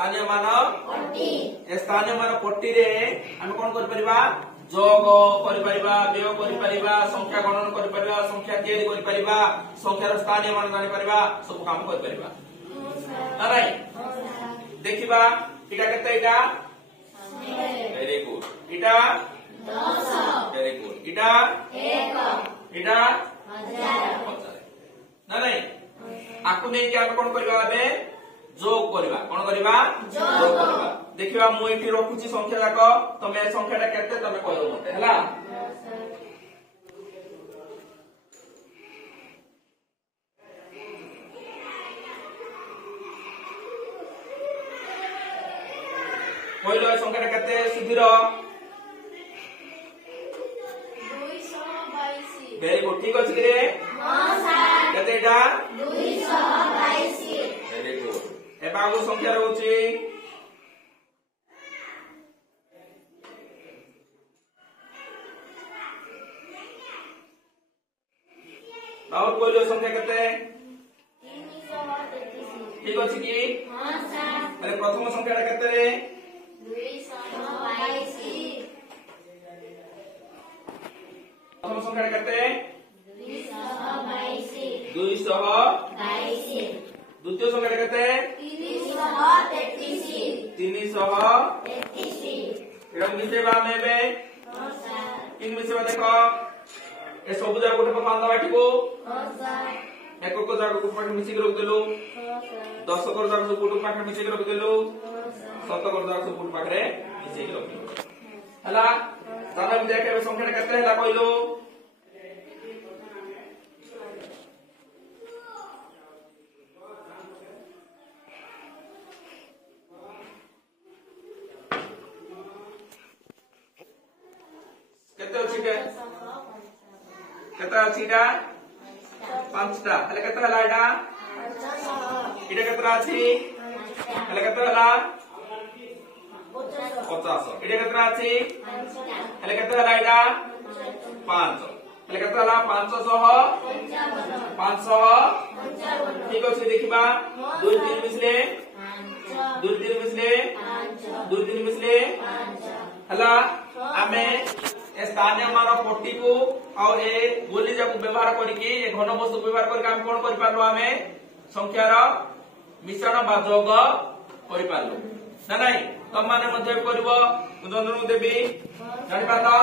स्थानीय मान पट्टी ए स्थानीय मान पट्टी रे हम कोन कर परिबा जोग करि परिबा व्यय करि परिबा संख्या गणन करि परिबा संख्या तैयारी करि परिबा संख्यार स्थानीय मान जानि परिबा सब काम करि परिबा नाइ देखिबा इटा केते इटा वेरी गुड इटा 10 वेरी गुड इटा 1 इटा 1000 नाइ आकु नै के कोन करबा बे जोग करबा कोन करबा जोग करबा देखिबा मु एठी रखुची संख्या जाक तमे संख्याटा केते तमे कहलो मते हला कहलो संख्याटा केते सुधीर 222 वेरी गुड ठीक अछि रे हां सर केतेटा 222 वेरी गुड ए बागु संख्या रहउची और बोलियो संख्या केते 333 ठीक अछि की हां सर अरे प्रथम संख्याटा केते रे 222 प्रथम संख्याटा केते 222 द्वितीय संख्याटा केते 333 एटा मिसेबा नेबे हां सर इन मिसेबा देखो ए सब जाग गोटे पकान दबाटी को हां सर एक को जाग को पाठ मिसी के रख देलो हां सर 10 को जाग सब पाठ मिसी के रख देलो हां सर 7 को जाग सब पाठ रे मिसी के रख देलो हला ताना देखे संख्या केते हला कहलो केते अछि के केता अछि डा 5टा हले केता हला एडा 500 इडा केता अछि हले केता हला 50 इडा केता अछि हले केता हला एडा 500 हले केता हला 500 ठीक अछि देखिबा 2 3 मिसले 2 3 मिसले 2 3 मिसले हला आमे स्थानीय मान पट्टी को और ए गोली जाको व्यवहार करके ए घन वस्तु व्यवहार करके हम कोन करि पारलो हमें संख्यार मिश्रण बा जोग करि पारलो ना नाही तम माने मध्य करबो उदाहरण देबी जानि पालो